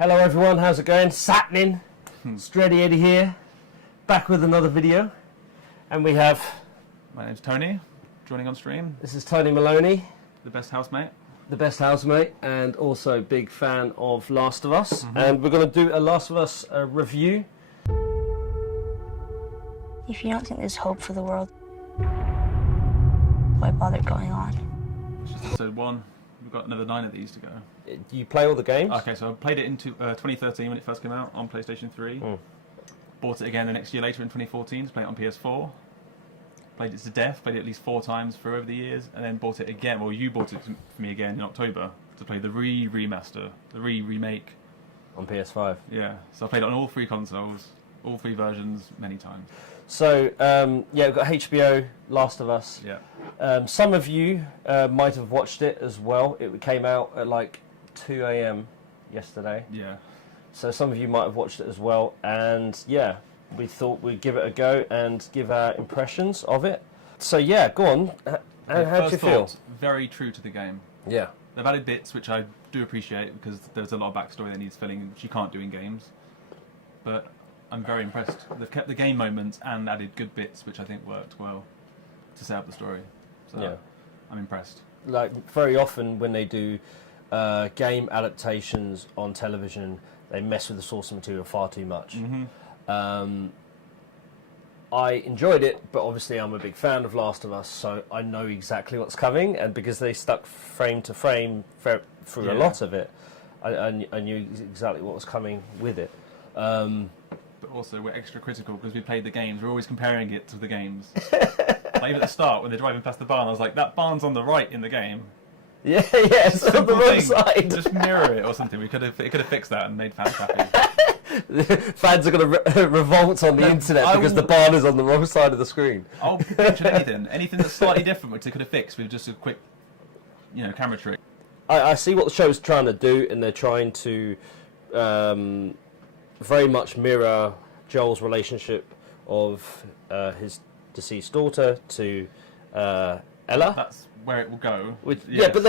Hello everyone, how's it going? Satnin, Streddy Eddie here, back with another video, and we have... My name's Tony, joining on stream. This is Tony Maloney. The best housemate. The best housemate, and also big fan of Last of Us, and we're going to do a Last of Us review. If you don't think there's hope for the world, why bother going on? It's just episode 1. We've got another 9 of these to go. You play all the games? Okay, so I played it in 2013 when it first came out on PlayStation 3. Bought it again the next year later in 2014 to play it on PS4. Played it to death, played it at least 4 times for over the years, and then bought it again. Well, you bought it for me again in October to play the remaster, the remake. On PS5. Yeah, so I played it on all 3 consoles, all 3 versions, many times. So, yeah, we've got HBO, Last of Us. Yeah. Some of you might have watched it as well. It came out at like 2 a.m. yesterday. Yeah. So some of you might have watched it as well. And yeah, we thought we'd give it a go and give our impressions of it. So yeah, go on. How do you feel? Very true to the game. Yeah. They've added bits which I do appreciate because there's a lot of backstory that needs filling which you can't do in games. But I'm very impressed. They've kept the game moments and added good bits which I think worked well to set up the story. So Yeah. I'm impressed. Like very often when they do game adaptations on television, they mess with the source material far too much. I enjoyed it, but obviously I'm a big fan of Last of Us, so I know exactly what's coming, and because they stuck frame to frame through a lot of it, I knew exactly what was coming with it. But also we're extra critical because we played the games. We're always comparing it to the games. Like even at the start when they're driving past the barn, I was like, that barn's on the right in the game. Yeah, it's on the wrong side. Just mirror it or something. It could have fixed that and made fans happy. Fans are going to revolt on the internet because the barn is on the wrong side of the screen. I'll mention anything that's slightly different, which they could have fixed with just a quick, camera trick. I see what the show's trying to do, and they're trying to very much mirror Joel's relationship of his deceased daughter to Ella. That's where it will go. Which, yes. Yeah, but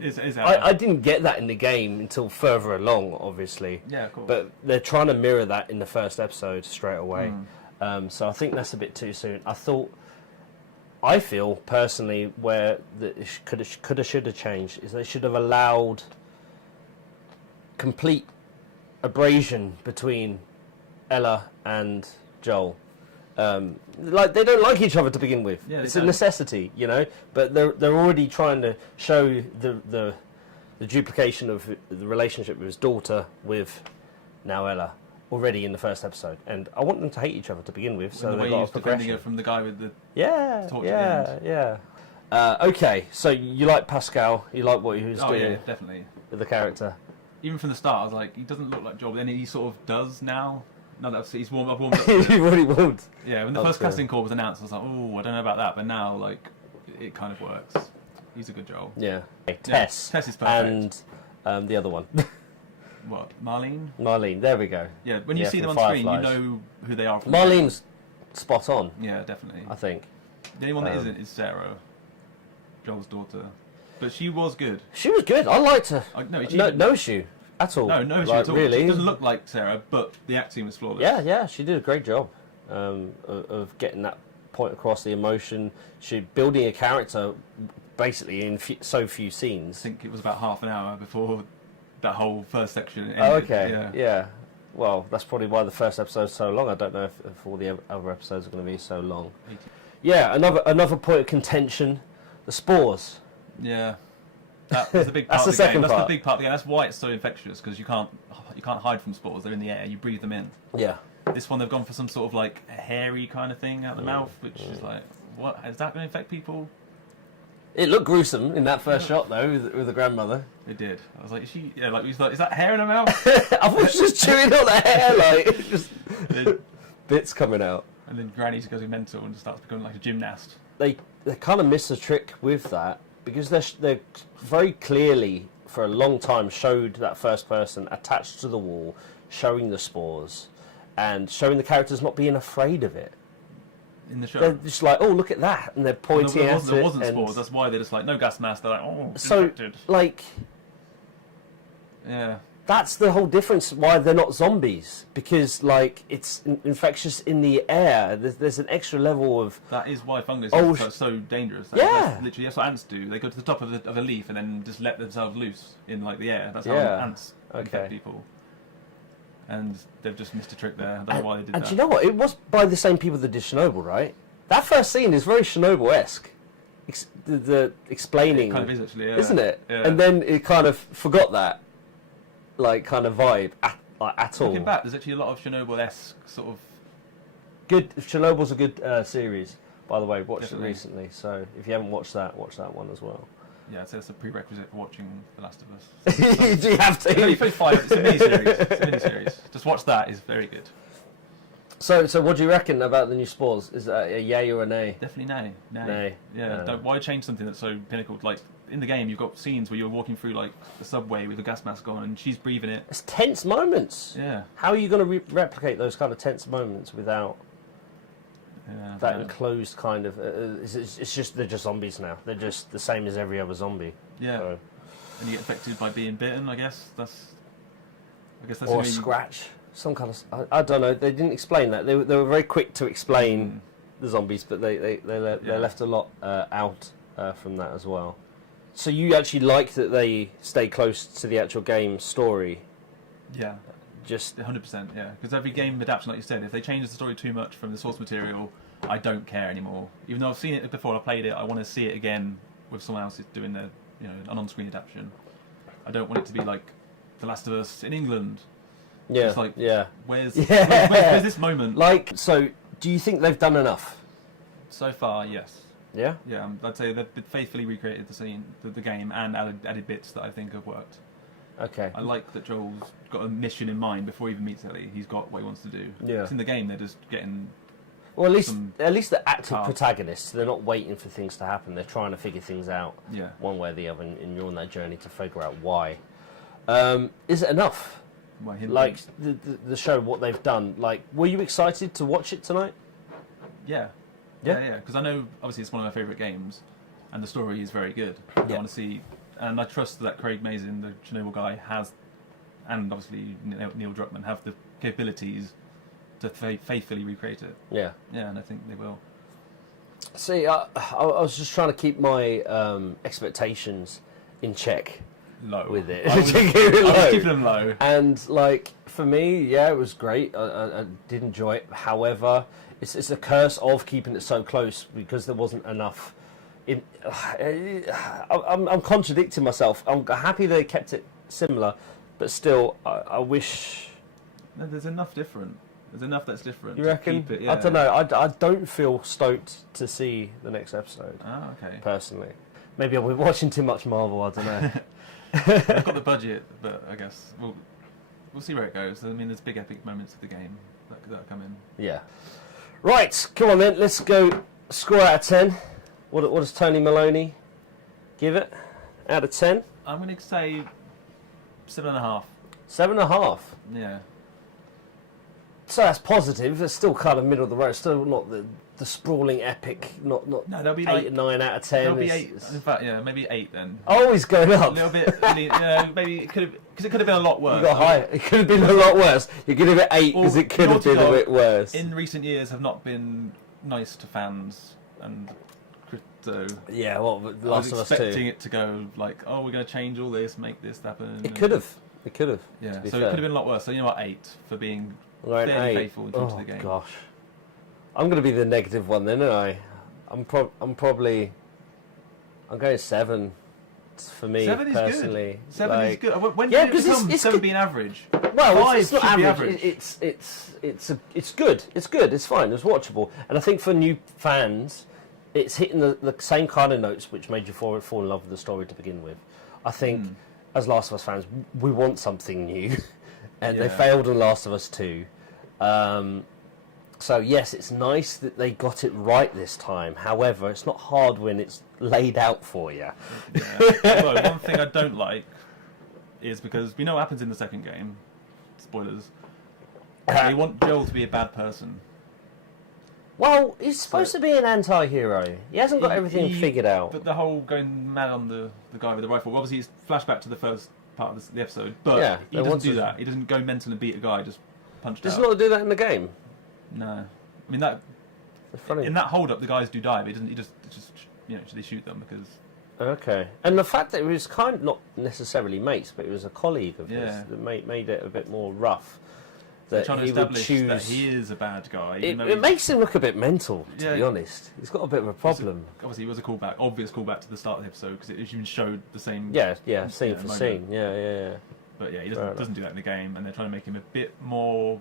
Is I didn't get that in the game until further along, obviously. Yeah, of course. But they're trying to mirror that in the first episode straight away. So I think that's a bit too soon. I feel personally where could have should have changed is they should have allowed complete abrasion between Ella and Joel. Like they don't like each other to begin with. Yeah, it's a necessity, But they're already trying to show the duplication of the relationship with his daughter with now Ella already in the first episode, and I want them to hate each other to begin with. So the way they've got a he's defending progression. her from the guy with the torch Yeah. Okay, so you like Pascal? You like what he was doing yeah, definitely. with the character? Even from the start, I was like, he doesn't look like Joel, but then he sort of does now. No, he's warmed up. You really won't. Yeah, when the first casting call was announced, I was like, oh, I don't know about that, but now, it kind of works. He's a good Joel. Yeah. Tess. Tess is perfect. And the other one. What, Marlene? Marlene, there we go. Yeah, when you see them from on screen, you Fireflies. know who they are. From Marlene's spot on, Yeah, definitely. I think. The only one that isn't is Sarah, Joel's daughter. But she was good. She was good. I liked her. No issue at all. No, she Like, at all. really. She doesn't look like Sarah, but the acting was flawless. Yeah, she did a great job of getting that point across, the emotion. She building a character basically in so few scenes. I think it was about half an hour before that whole first section ended. Oh, okay. Yeah. Well, that's probably why the first episode's so long. I don't know if all the other episodes are going to be so long. Yeah, another point of contention, the spores. Yeah. That was a big part That's of the the game. second That's part. the big part of the game. That's why it's so infectious, because you can't hide from spores. They're in the air. You breathe them in. Yeah. This one, they've gone for some sort of a hairy kind of thing out the mouth, which is like, what? Is that going to infect people? It looked gruesome in that first shot, though, with the grandmother. It did. I was like, is that hair in her mouth? I thought she was chewing on the hair, just bits coming out. And then Granny just goes mental and starts becoming like a gymnast. They kind of miss a trick with that, because they're very clearly, for a long time, showed that first person attached to the wall, showing the spores, and showing the characters not being afraid of it. In the show. They're just like, oh, look at that, and they're pointing at it. There wasn't spores, that's why they're just like, no gas mask, they're like, oh, So, infected. like, Yeah. that's the whole difference why they're not zombies, because like it's infectious in the air. There's an extra level of That is why fungus Oh, is so dangerous. yeah. Literally, that's what ants do. They go to the top of a leaf and then just let themselves loose in like the air. That's how Yeah. ants Okay. infect people. And they've just missed a trick there. I don't know why they did and that. do you know what? It was by the same people that did Chernobyl, right? That first scene is very Chernobyl-esque. The explaining, It kind of is actually, yeah. isn't it? Yeah. And then it kind of forgot that, like, kind of vibe at all. Looking back, there's actually a lot of Chernobyl-esque sort of. Good. Chernobyl's a good series, by the way. Watched Definitely. it recently, so if you haven't watched that, watch that one as well. Yeah, so that's a prerequisite for watching The Last of Us. Do you have It's only to? 5. It's a mini-series. It's a mini-series. Just watch that. It's very good. So what do you reckon about the new Spores? Is that a yay or a nay? Definitely nay. Nay. Yeah. Why change something that's so pinnacle? Like in the game, you've got scenes where you're walking through like the subway with a gas mask on, and she's breathing it. It's tense moments. Yeah. How are you going to replicate those kind of tense moments without Yeah. that yeah. enclosed kind of? It's just they're just zombies now. They're just the same as every other zombie. Yeah. So. And you get affected by being bitten. I guess that's Or the a way scratch. Some kind of. I don't know. They didn't explain that. They were very quick to explain the zombies, but they left a lot out from that as well. So you actually like that they stay close to the actual game story? Yeah. Just 100%, yeah. Because every game adaptation, like you said, if they change the story too much from the source material, I don't care anymore. Even though I've seen it before, I've played it, I want to see it again with someone else doing an on-screen adaptation. I don't want it to be like The Last of Us in England. yeah, It's like, yeah. Where's Yeah. where's this moment? Like, so do you think they've done enough? So far, yes. Yeah. Yeah, I'd say they've faithfully recreated the scene, the game, and added bits that I think have worked. Okay. I like that Joel's got a mission in mind before he even meets Ellie. He's got what he wants to do. Yeah. 'Cause in the game, they're just getting. Well, some at least the active tasks. protagonists. They're not waiting for things to happen. They're trying to figure things out Yeah. one way or the other, and you're on that journey to figure out why. Is it enough? Well, him Like the show, what they've done. Like, were you excited to watch it tonight? Yeah. Yeah? Yeah, because I know obviously it's one of my favourite games, and the story is very good. I Yeah. want to see, and I trust that Craig Mazin, the Chernobyl guy, has, and obviously Neil Druckmann have the capabilities to faithfully recreate it. Yeah. Yeah, and I think they will. See, I was just trying to keep my expectations in check Low with it. I was, Keep it I was low. keeping them low. And like for me, yeah, it was great. I did enjoy it. However, it's a curse of keeping it so close because there wasn't enough. I'm contradicting myself. I'm happy they kept it similar, but still, I wish. No, there's enough different. There's enough that's different. You to reckon? Keep it, yeah. I don't know. I don't feel stoked to see the next episode. Oh, okay. Personally, maybe I'll be watching too much Marvel. I don't know. I've got the budget, but I guess we'll see where it goes. I mean, there's big epic moments of the game that come in. Yeah. Right, come on then. Let's go. Score out of 10. What does Tony Maloney give it? Out of 10? I'm going to say 7.5. 7.5. Yeah. So that's positive. It's still kind of middle of the road. Still not the sprawling epic. Not No, there'll be 8 like or 9 out of 10. there'll be It's- 8. In fact, yeah, maybe 8 then. Always going A up. little bit, really, yeah, maybe it could have, because it could have been a lot worse. You got high. It could have been a lot worse. You give it 8 because Well, it could have Naughty been a Dog bit worse. In recent years, have not been nice to fans, and so Yeah, well, The I was Last of Us expecting 2. it to go like, oh, we're going to change all this, make this happen. It could have. It could have. Yeah, to be so it fair. could have been a lot worse. So you know what, 8 for being Right, fairly 8. faithful and true to Oh the game. gosh, I'm going to be the negative one then, aren't I? I'm probably. I'm going 7. For me 7 is personally. good. 7 is Like- good. When Yeah, did it 'cause it's- become it's 7 good. being average? Well, 5 it's not should be average. average. It's good. It's good. It's fine. It's watchable. And I think for new fans, it's hitting the same kind of notes which made you fall in love with the story to begin with. I think as Last of Us fans, we want something new, and they Yeah. failed in Last of Us 2. So yes, it's nice that they got it right this time. However, it's not hard when it's laid out for you. Yeah. Well, one thing I don't like is because we know what happens in the second game. Spoilers. They want Joel to be a bad person. Well, he's supposed to be an anti-hero. He hasn't got everything figured out. But the whole going mad on the guy with the rifle. Obviously, it's flashback to the first part of the episode. But Yeah, he they doesn't want do to- that. He doesn't go mental and beat a guy just punched Does out. he not do that in the game? No, I mean that It's funny. in that hold up, the guys do dive. He doesn't. He just they shoot them because Okay, and the fact that it was kind of not necessarily mates, but it was a colleague of his Yeah. that made it a bit more rough. they're That trying to he would establish choose. that he is a bad guy. It, even though it he's- makes him look a bit mental, to Yeah. be honest. He's got a bit of a problem. Obviously, it was a callback, obvious callback to the start of the episode because it even showed the same. Yeah, scene Yeah, for moment. scene. Yeah. But yeah, he Fair doesn't do that in the game, and they're trying to make him a bit more,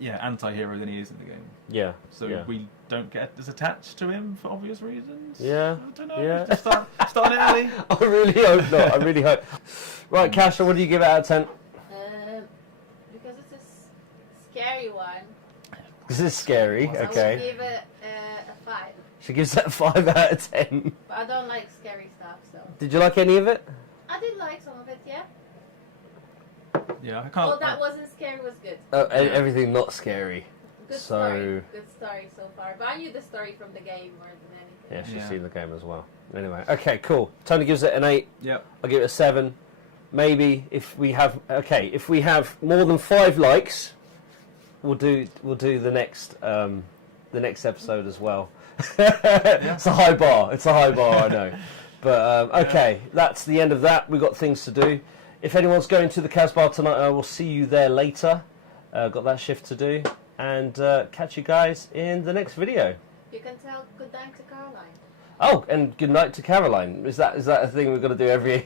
anti-hero than he is in the game. Yeah. So yeah. we don't get as attached to him for obvious reasons. Yeah, I don't know. yeah. Just starting early. I really hope not. I really hope. Right, Kasha, what do you give it out of 10? Because it's a scary one. This is scary. I would Okay. give it a 5. She gives that 5 out of 10. But I don't like scary stuff, so. Did you like any of it? I did like some of it, yeah. Yeah, I can't. All that wasn't scary was good. Everything not scary. Good So- story. Good story so far. But I knew the story from the game more than anything. Yeah, she's Yeah. seen the game as well. Anyway, okay, cool. Tony gives it an 8. Yep. I'll give it a 7. Maybe if we have more than 5 likes, we'll do the next episode as well. It's a high bar. I know. But okay, that's the end of that. We've got things to do. If anyone's going to the Casbah tonight, I will see you there later. Got that shift to do, and catch you guys in the next video. You can tell good night to Caroline. Oh, and good night to Caroline. Is that a thing we've got to do every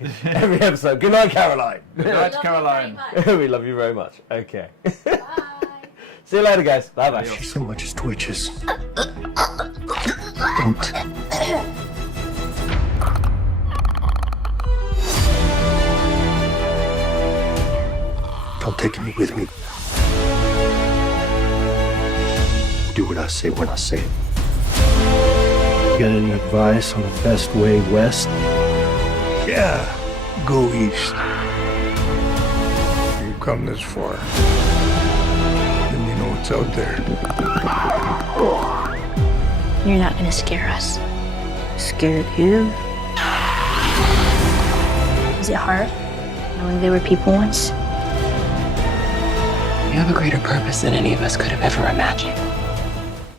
episode? Good night, Caroline. Good I night, love you Caroline. very much. We love you very much. Okay. Bye. See you later, guys. Bye bye. Adios. So much as twitches. Don't. Don't take me with me. Do what I say when I say it. Got any advice on the best way west? Yeah, go east. You've come this far. Then you know what's out there. You're not gonna scare us. Scared him? Was it hard knowing they were people once? You have a greater purpose than any of us could have ever imagined.